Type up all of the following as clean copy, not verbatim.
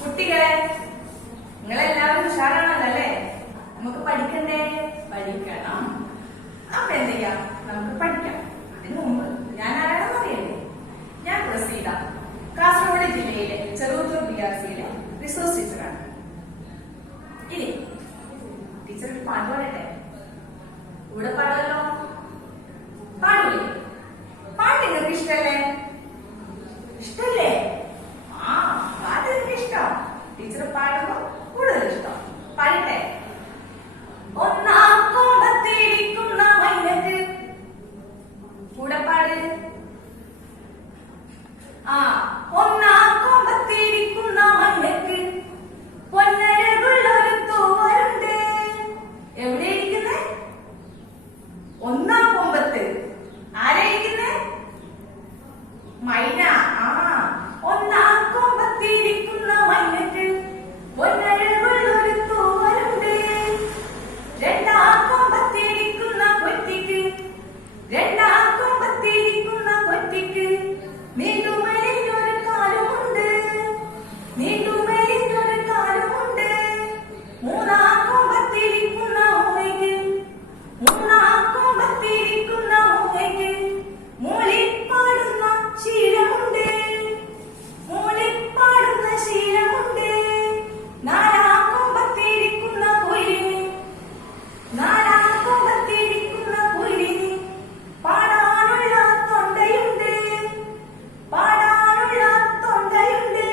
കുട്ടികളെ, നിങ്ങളെല്ലാവരും ഉഷാറാണല്ലോ അല്ലേ? നമുക്ക് പഠിക്കണ്ടേ? പഠിക്കണം. അപ്പൊ എന്ത് ചെയ്യാം? നമുക്ക് പഠിക്കാം. അതിനു മുമ്പ് ഞാൻ ആരാണെന്ന് അറിയണ്ടേ? ഞാൻ പ്രസീത, കാസർഗോഡ് ജില്ലയിലെ ചെറുവത്തൂർ BRCയിലെ റിസോഴ്സ് ടീച്ചറാണ്. ഇനി ടീച്ചർ ഒരു പാട്ട് പാടട്ടെ? ഇവിടെ പാടാലോ? പാടില്ലേ? പാട്ട് നിങ്ങൾക്ക് ഇഷ്ടല്ലേ? ഇഷ്ടല്ലേ? ആ, പാട്ട് എനിക്ക് ഇഷ്ടം. ടീച്ചർ പാടുമ്പോ കൂടുതൽ ഇഷ്ടം. പാടട്ടെ? ഒന്നാം കോമ്പത്തിരിക്കുന്ന മൈനക്ക് കൂടെ പാട്. ആ, ഒന്നാം കോമ്പത്തിരിക്കുന്ന മൈനക്ക് പൊന്നരകുള്ളൊരു തൂവലുണ്ട്. എവിടെ ഇരിക്കുന്നേ? ഒന്നാം കൊമ്പത്ത്. ആരാ ഇരിക്കുന്നേ? മൈന. ആ, ഒന്നാം കൊമ്പത്തിരിക്കുന്ന മൈനക്ക് പൊന്നരകുള്ളൊരു തൂവലുണ്ട്. രണ്ടാം കൊമ്പത്തിരിക്കുന്ന കൊറ്റിക്ക്, രണ്ടാം കൊമ്പത്തിരിക്കുന്ന കൊറ്റിക്ക് നീണ്ടു മെലിഞ്ഞൊരു കാലുമുണ്ട്, നീണ്ടു മെലിഞ്ഞൊരു കാലുമുണ്ട്. മൂന്നാം കൊമ്പത്തിരിക്കുന്ന മൂങ്ങയ്ക്ക്, മൂന്നാം കൊമ്പത്തിരിക്കുന്ന മൂങ്ങയ്ക്ക് മൂളിപ്പാടുന്ന ശീലമുണ്ട്, മൂളിപ്പാടുന്ന ശീലമുണ്ട്. നാലാം കൊമ്പത്തിരിക്കുന്ന കുയിലിന്, നാലാം കൊമ്പത്തിരിക്കുന്ന കുയിലിന് പാടാനുള്ള തൊണ്ടയുണ്ട്, പാടാനുള്ള തൊണ്ടയുണ്ട്.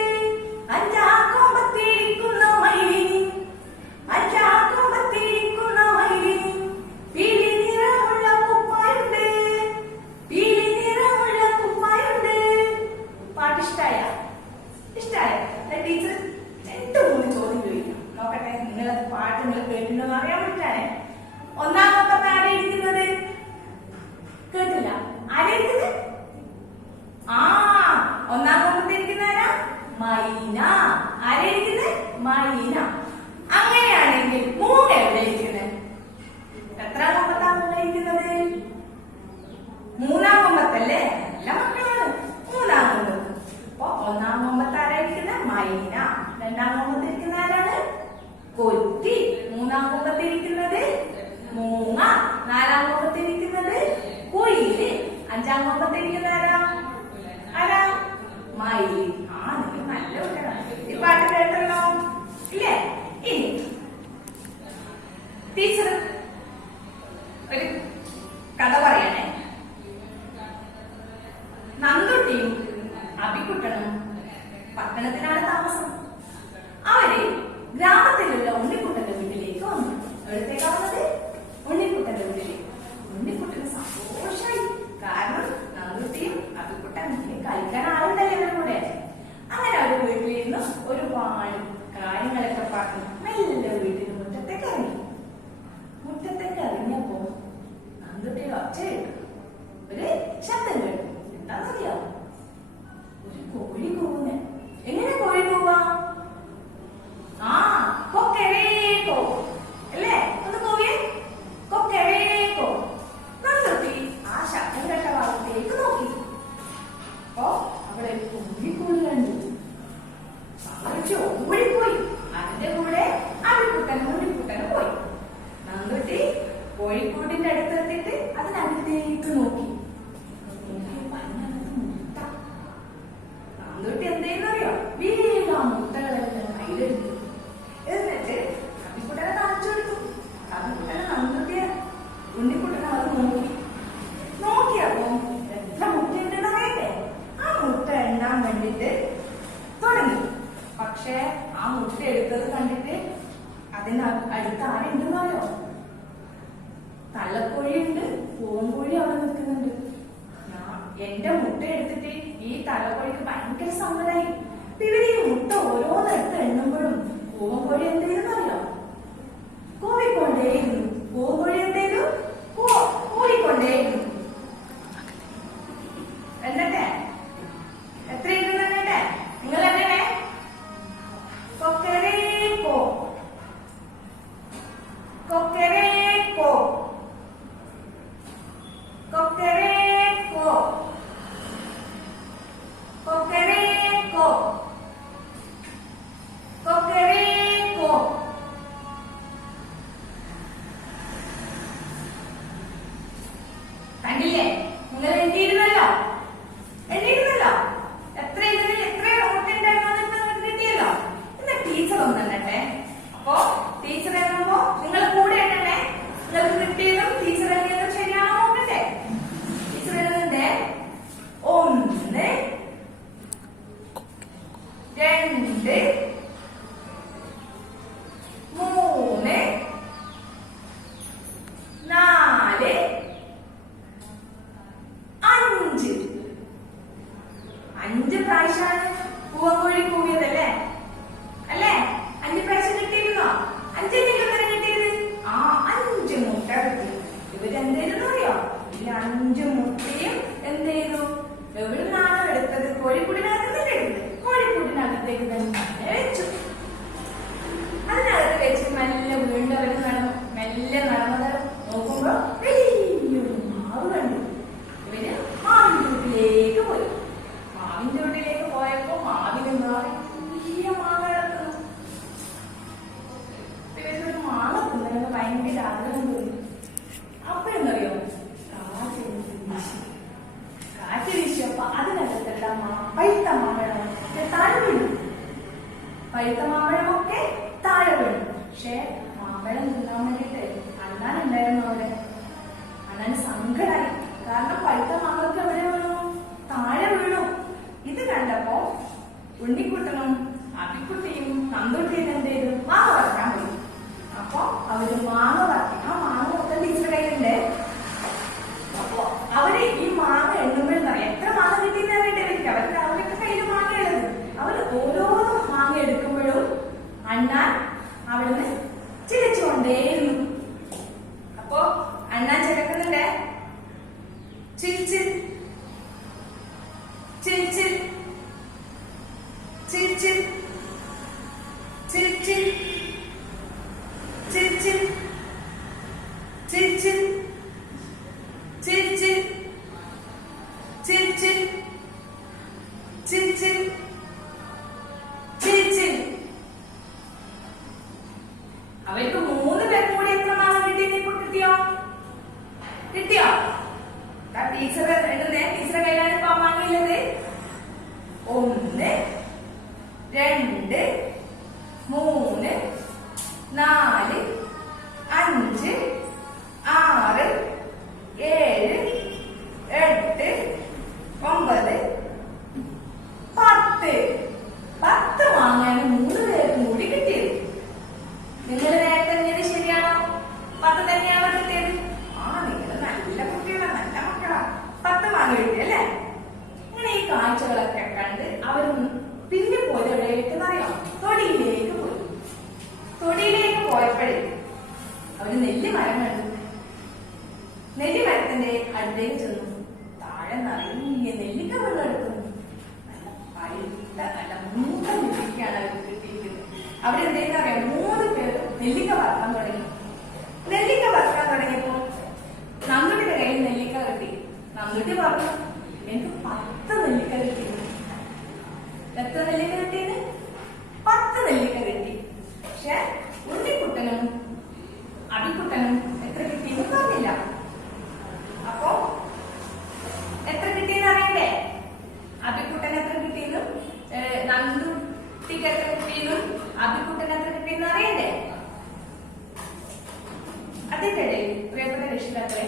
അഞ്ചാം കൊമ്പത്തിരിക്കുന്ന മയിലിന്, അഞ്ചാം കൊമ്പത്തിരിക്കുന്ന മയിലിന് പീലി നിറമുള്ള കുപ്പായുണ്ട്, പീലി നിറമുള്ള കുപ്പായുണ്ട്. പാട്ടിഷ്ടായ? ഇഷ്ടായ? ടീച്ചർ 2-3 ചോദ്യം ചോദിക്കാം. നോക്കട്ടെ, നിങ്ങളത് പാട്ട് നിങ്ങൾ കേട്ടിട്ടുണ്ടോ അറിയാൻ വേണ്ടിട്ടാണ്. ഒന്നാം കൊമ്പത്ത് ആരാ ഇരിക്കുന്നത്? കേട്ടില്ല. ആരാ ഇരിക്കുന്നത്? ആ, ഒന്നാം കൊമ്പത്ത് ഇരിക്കുന്ന ആരാ? മൈന. ആരാ ഇരിക്കുന്നത്? മൈന. അങ്ങനെയാണെങ്കിൽ മൂങ്ങ എവിടെ ഇരിക്കുന്നത്? എത്രാം കൊമ്പത്താ മൂങ്ങ ഇരിക്കുന്നത്? മൂന്നാം കൊമ്പത്തല്ലേ? എല്ലാ മക്കളാണ്. മൂന്നാം കൊമ്പത്ത്. അപ്പൊ ഒന്നാം കൊമ്പത്ത് ആരാ ഇരിക്കുന്നത്? മൈന. രണ്ടാം കൊമ്പത്ത് ഇരിക്കുന്ന ആരാണ്? കൊറ്റി. മൂന്നാം കൊമ്പത്ത് ഇരിക്കുന്നത് മൂങ്ങ. നാലാം കൊമ്പത്ത് ഇരിക്കുന്നത് കുയില്. അഞ്ചാം കൊമ്പത്ത് ഇരിക്കുന്ന ആരാ? ആരാ? മയില്. ആ, നിങ്ങൾ നല്ല കുട്ടികളാണ്. ഈ പാട്ട് കേട്ടല്ലോ ഇല്ലേ? ഇനി ടീച്ചർ ഒരു കഥ പറയണേ. നന്ദുട്ടിയും അബിക്കുട്ടനും പട്ടണത്തിലാണ് താമസം. അവര് ഗ്രാമത്തിലുള്ള ഉണ്ണിക്കുട്ടന്റെ വീട്ടിലേക്ക് വന്നു. എവിടത്തേക്കാ വന്നത്? ഉണ്ണിക്കുട്ടന്റെ വീട്ടിലേക്ക്. ഉണ്ണിക്കുട്ടന് സന്തോഷമായി. കാരണം നന്ദുട്ടിയും അബിക്കുട്ടനും കളിക്കാൻ ആളുണ്ടല്ലോ ഇവരുടെ കൂടെ. അങ്ങനെ അവര് വീട്ടിലിരുന്ന് ഒരുപാട് കാര്യങ്ങളൊക്കെ പറഞ്ഞു മെല്ലെ വീട്ടിൽ മുറ്റത്തേക്ക് ഇറങ്ങി. മുറ്റത്തേക്ക് ഇറങ്ങിയപ്പോ നന്ദുട്ടിയുടെ ഒച്ച കേട്ടു. ഒരു ശബ്ദം കേട്ടു. എന്താണെന്നറിയാമോ? ഒരു കോഴി കൂവുന്നെ. എങ്ങനെ കോഴി കൂവാ? ആ, കൊക്കരേക്കോ അല്ലേ? ഒന്ന് കൂവിയേ. കൊക്കരേക്കോ. നന്ദുട്ടി ആ ശബ്ദം കേട്ട ഭാഗത്തേക്ക് നോക്കി. അപ്പൊ അവിടെ കോഴി കണ്ടു. ഓടിപ്പോയി. അതിന്റെ കൂടെ അബിക്കുട്ടനും ഉണ്ണിക്കുട്ടനും പോയി. നന്ദുട്ടി കോഴിക്കൂടിന്റെ അടുത്തെത്തിയിട്ട് അതിനകത്തേക്ക് നോക്കി. നന്ദുട്ടി എന്തേന്നറിയോ? വീണ മുട്ടകളെല്ലാം കയ്യിലെടുത്തു. എന്നിട്ട് അബിക്കുട്ടനെ കാണിച്ചു കൊടുത്തു. അബിക്കുട്ടനെ നന്ദുട്ടിയെ ഉണ്ണിക്കുട്ടനെ അത് നോക്കി. നോക്കിയപ്പോ എത്ര മുട്ടയുണ്ടെന്ന് അറിയണ്ടേ? ആ മുട്ട എണ്ണാൻ വേണ്ടിട്ട് തുടങ്ങി. പക്ഷെ ആ മുട്ട എടുത്തത് കണ്ടിട്ട് അതിന് അടുത്ത് ആരുണ്ടെന്നറിയോ? തള്ളക്കോഴിയുണ്ട്, പൂങ്കോഴി അവിടെ നിൽക്കുന്നുണ്ട്. എന്റെ മുട്ട എടുത്തിട്ട് ഈ തള്ളക്കോഴിക്ക് ഭയങ്കര സങ്കടമായി. ഇവര് ഈ മുട്ട ഓരോന്നെടുത്ത് എണ്ണുമ്പോഴും പൂങ്കോഴി എന്ത് ചെയ്തെന്നറിയോ? കൂവിക്കൊണ്ടേയിരുന്നു. പൂങ്കോഴി എന്ത് ചെയ്തു? കൂവിക്കൊണ്ടേയിരുന്നു. എന്നിട്ടേ എത്ര ഇരുന്നേ? നിങ്ങൾ എങ്ങനെ? കൊക്കരേക്കോ, കൊക്കരേക്കോ, കൊക്കരേക്കോ, കൊക്കരേക്കോ. ഒന്ന് എണ്ണട്ടെ. അപ്പൊ ടീച്ചർ എണ്ണുമ്പോ നിങ്ങൾ കൂടെ എണ്ണട്ടെ. നിങ്ങൾക്ക് കിട്ടിയതും ടീച്ചർ എണ്ണിയതും ശരിയാണോ നോക്കട്ടെ. ടീച്ചർ എണ്ണുന്നുണ്ട്. 1 2 5 പ്രാവശ്യമാണ് പൂവൻകോഴി കൂവിയതല്ലേ? അല്ലേ? 5 പ്രാവശ്യം കിട്ടിയിരുന്നോ? 5 ഉത്തരം കിട്ടിയത്. 5 മുട്ട കിട്ടി. ഇവരെന്തേലും അറിയോ? ഈ 5 മുട്ടയും എന്ത് ചെയ്തു? എവിടുന്നാണ് എടുത്തത്? കോഴിക്കൂടിനകത്തല്ലേ എടുത്തത്? കോഴിക്കൂടിനകത്തേക്ക് തന്നെ വെച്ചു. അതിനകത്ത് വെച്ച് മെല്ലെ വീണ്ടും അവർ നടന്നു. മെല്ലെ നടന്നത് നോക്കുമ്പോ വലിയൊരു മാവ് കണ്ടു. ഇവര് മാവിന്റെ വീട്ടിലേക്ക് പോയി. മാവിന്റെ വീട്ടിലേക്ക് പോയപ്പോ മാവിന് വലിയ മാങ്ങ കിടക്കുന്നു. ഇവരൊരു മാങ്ങ തിന്നതിന് ഭയങ്കര ആഗ്രഹം തോന്നി. അപ്പോഴെന്നറിയോ, കാറ്റ് വീശിയപ്പോ അതിനകത്തുള്ള പഴുത്ത മാമ്പഴം താഴെ വീണു. പഴുത്ത മാമ്പഴമൊക്കെ താഴെ വീണു. പക്ഷെ മാമ്പഴം തിന്നാൻ വേണ്ടിട്ട് അണ്ണാനുണ്ടായിരുന്നു അവിടെ. അണ്ണന് സങ്കടമായി. കാരണം പഴുത്ത മാങ്ങക്ക് എവിടെ വീണു? താഴെ വീണു. ഇത് കണ്ടപ്പോ ഉണ്ണിക്കുട്ടനും അബിക്കുട്ടിയും നന്ദുട്ടിയും എന്ത് ചെയ്തു? മാങ്ങ പറിക്കാൻ പോയി. അപ്പൊ അവര് മാങ്ങ പറിക്കും. ആ മാങ്ങ മൊത്തം ടീച്ചറുടെ കയ്യിലുണ്ട്. അപ്പൊ അവര് ഈ മാങ്ങ എണ്ണുമ്പോഴെന്നറിയാം എത്ര മാങ്ങ കിട്ടിയെന്ന് അറിയട്ടെ. അവരുടെ കയ്യിൽ മാങ്ങയുള്ളത്. അവര് ഓരോ മാങ്ങ എടുക്കുമ്പോഴും അണ്ണാൻ അവിടുന്ന് ചിരിച്ചുകൊണ്ടേയിരുന്നു. അപ്പൊ അണ്ണാൻ ചിരക്കുന്നുണ്ട്. ചിരിച്ചിൽ ചിരിച്ചിൽ ചിരിച്ചിൽ ചിരിച്ചിൽ ചിരിച്ചിൽ ചിരിച്ചിൽ ചിരിച്ചിൽ ചിരിച്ചിൽ ചിരിച്ചിൽ ചിരിച്ചിൽ. അവർക്ക് 3 പേർക്കും കൂടി എത്ര മാസം കിട്ടിയെന്ന് ഇപ്പോൾ കിട്ടിയോ? കിട്ടിയോ? ടീച്ചർ എഴുതുന്നേ. ടീച്ചറെ കയ്യിലാണ് ഇപ്പൊ മാങ്ങിയുള്ളത്. 1 2 3 4 5 6 7 8 9 10. 10 വാങ്ങാൻ 3 പേർക്കും കൂടി കിട്ടിയത്. നിങ്ങൾ നേരത്തെ എങ്ങനെ ശരിയാണോ? 10 തന്നെയാണോ കിട്ടിയത്? നിങ്ങൾ നല്ല കുട്ടികളാണ്, നല്ല മക്കളാണ്. 10 വാങ്ങി കിട്ടി അല്ലേ? ഇങ്ങനെ ഈ കാഴ്ചകളൊക്കെ കണ്ട് അവർ പിന്നെ പോയത് എവിടേക്ക് അറിയാം? തൊടിയിലേക്ക് പോയി. തൊടിയിലേക്ക് പോയപ്പോഴേ അവര് നെല്ലിമരം കണ്ടു. നെല്ലിമരത്തിന്റെ അടുത്തേക്ക് ചെന്നു. താഴെ നിറയെ നെല്ലിക്ക വെള്ളം എടുക്കുന്നു. നല്ല പഴുത്ത നല്ല മൂത്ത നെല്ലിക്കയാണ് അവർക്ക് കിട്ടിയിരിക്കുന്നത്. അവരെന്തേലും അറിയാം? 3 പേര് നെല്ലിക്ക വറുക്കാൻ തുടങ്ങി. നെല്ലിക്ക വറുക്കാൻ തുടങ്ങിയപ്പോ നന്ദുട്ടിയുടെ കയ്യിൽ നെല്ലിക്ക കിട്ടി. നന്ദുട്ടി പറഞ്ഞു, എനിക്ക് 10 നെല്ലിക്ക കിട്ടി. എത്ര നെല്ലിക്ക കിട്ടിയത്? 10 നെല്ലിക്ക കിട്ടി. പക്ഷെ ഉണ്ണിക്കുട്ടനും അബിക്കുട്ടനും എത്ര കിട്ടിയെന്ന് പറഞ്ഞില്ല. അപ്പൊ എത്ര കിട്ടിയെന്ന് അറിയണ്ടേ? അബിക്കുട്ടൻ എത്ര കിട്ടിയെന്നും നന്ദുട്ടിക്ക് എത്ര കിട്ടിയെന്നും അബിക്കുട്ടൻ എത്ര കിട്ടിയെന്ന് അറിയണ്ടേ? അതിന്റെ ഇടയിൽ പ്രിയപ്പെട്ട രക്ഷിതാക്കളെ,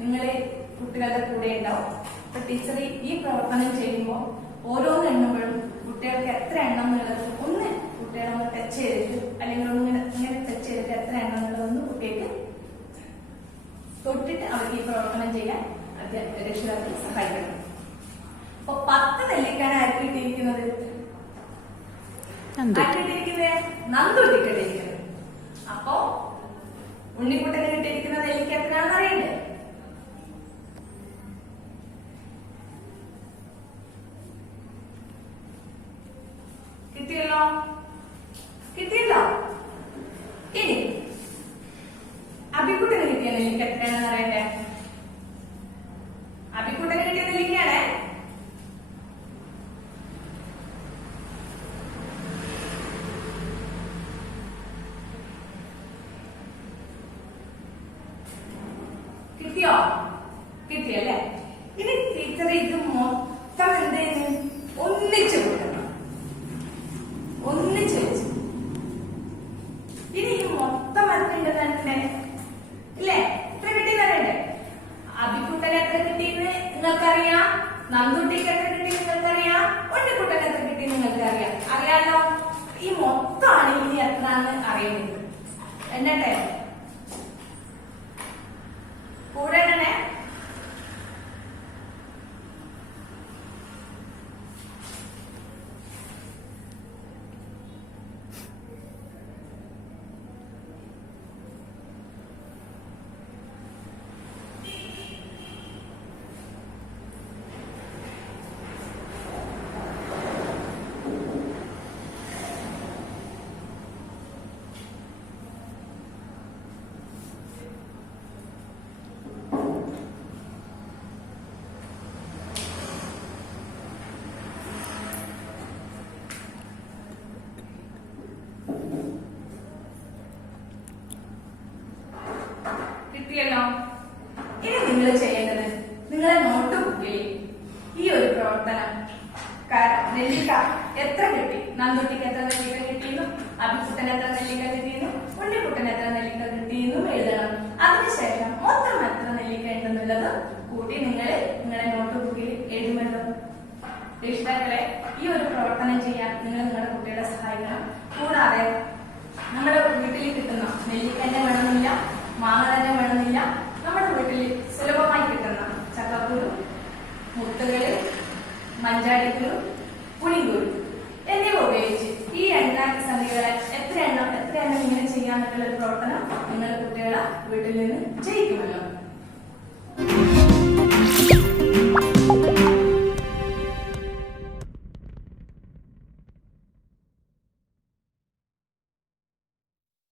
നിങ്ങളെ കുട്ടികളുടെ കൂടെ ഉണ്ടാവും. അപ്പൊ ടീച്ചർ ഈ പ്രവർത്തനം ചെയ്യുമ്പോൾ ഓരോന്ന് എണ്ണുമ്പോഴും കുട്ടികൾക്ക് എത്ര എണ്ണം എന്നുള്ളത് ഒന്ന് കുട്ടികളൊന്ന് ടച്ച് ചെയ്തിട്ട്, അല്ലെങ്കിൽ ഇങ്ങനെ ടച്ച് ചെയ്തിട്ട് എത്ര എണ്ണം എന്നുള്ളതൊന്ന് കുട്ടികൾക്ക് തൊട്ടിട്ട് അവർക്ക് ഈ പ്രവർത്തനം ചെയ്യാൻ രക്ഷിതാക്കൾ സഹായിക്കണം. അപ്പൊ 10 നെല്ലിക്കാണ് ആർക്ക് കിട്ടിയിരിക്കുന്നത്? നന്ദുട്ടിക്ക് കിട്ടിയിരിക്കുന്നത്. അപ്പൊ ഉണ്ണിക്കുട്ടന് കിട്ടിയിരിക്കുന്ന നെല്ലിക്ക എത്രയാണെന്ന് അറിയണ്ടേ? കിട്ടിയല്ലോ, കിട്ടിയല്ലോ. ഇനി അബിക്കുട്ടന് കിട്ടിയ നെല്ലിക്ക എത്രയാണെന്ന് അറിയണ്ടേ? അബിക്കുട്ടന് കിട്ടിയ നെല്ലിക്കയാണേ. കിട്ടിയോ? കിട്ടിയല്ലേ? ഇനി ടീച്ചർ ഇത് മൊത്തം എന്തേലും ഒന്നിച്ചു കൊടുക്കണം. ഒന്നിച്ചു വെച്ചു എന്താണെന്ന് അറിയുന്നത്. എണ്ണട്ടെ? കൂടെ എണ്ണേ. കിട്ടിയല്ലോ. ഇനി നിങ്ങൾ ചെയ്യേണ്ടത് നിങ്ങളെ നോട്ട് ബുക്കിൽ ഈ ഒരു പ്രവർത്തനം, നെല്ലിക്ക എത്ര കിട്ടി, നന്ദുട്ടിക്ക് എത്ര നെല്ലിക്ക കിട്ടിയെന്നും അഭിക്കുട്ടന് എത്ര നെല്ലിക്ക കിട്ടിയെന്നും ഉണ്ണിക്കുട്ടന് എത്ര നെല്ലിക്ക കിട്ടിയെന്നും എഴുതണം. അതിനുശേഷം മൊത്തം എത്ര നെല്ലിക്ക ഉണ്ടെന്നുള്ളത് കൂട്ടി നിങ്ങൾ നിങ്ങളുടെ നോട്ട് ബുക്കിൽ എഴുതുമല്ലോ. രക്ഷിതാക്കളെ, ഈ ഒരു പ്രവർത്തനം ചെയ്യാൻ നിങ്ങൾ നിങ്ങളുടെ കുട്ടികളെ സഹായിക്കണം. കൂടാതെ നമ്മുടെ വീട്ടിൽ കിട്ടുന്ന നെല്ലിക്ക തന്നെ വേണമെന്നില്ല, മാങ്ങ തന്നെ വേണമെന്നില്ല. നമ്മുടെ വീട്ടിൽ സുലഭമായി കിട്ടുന്ന ചക്കക്കുരു, മുത്തുകള്, മഞ്ചാടിക്കുരു, പുളിങ്കുരു എന്നിവ ഉപയോഗിച്ച് ഈ എണ്ണ സംഖ്യകളെ എത്ര എണ്ണം ഇങ്ങനെ ചെയ്യാൻ പറ്റുള്ള ഒരു പ്രവർത്തനം നിങ്ങൾ കുട്ടികളെ വീട്ടിൽ നിന്ന് ചെയ്യിക്കുമല്ലോ.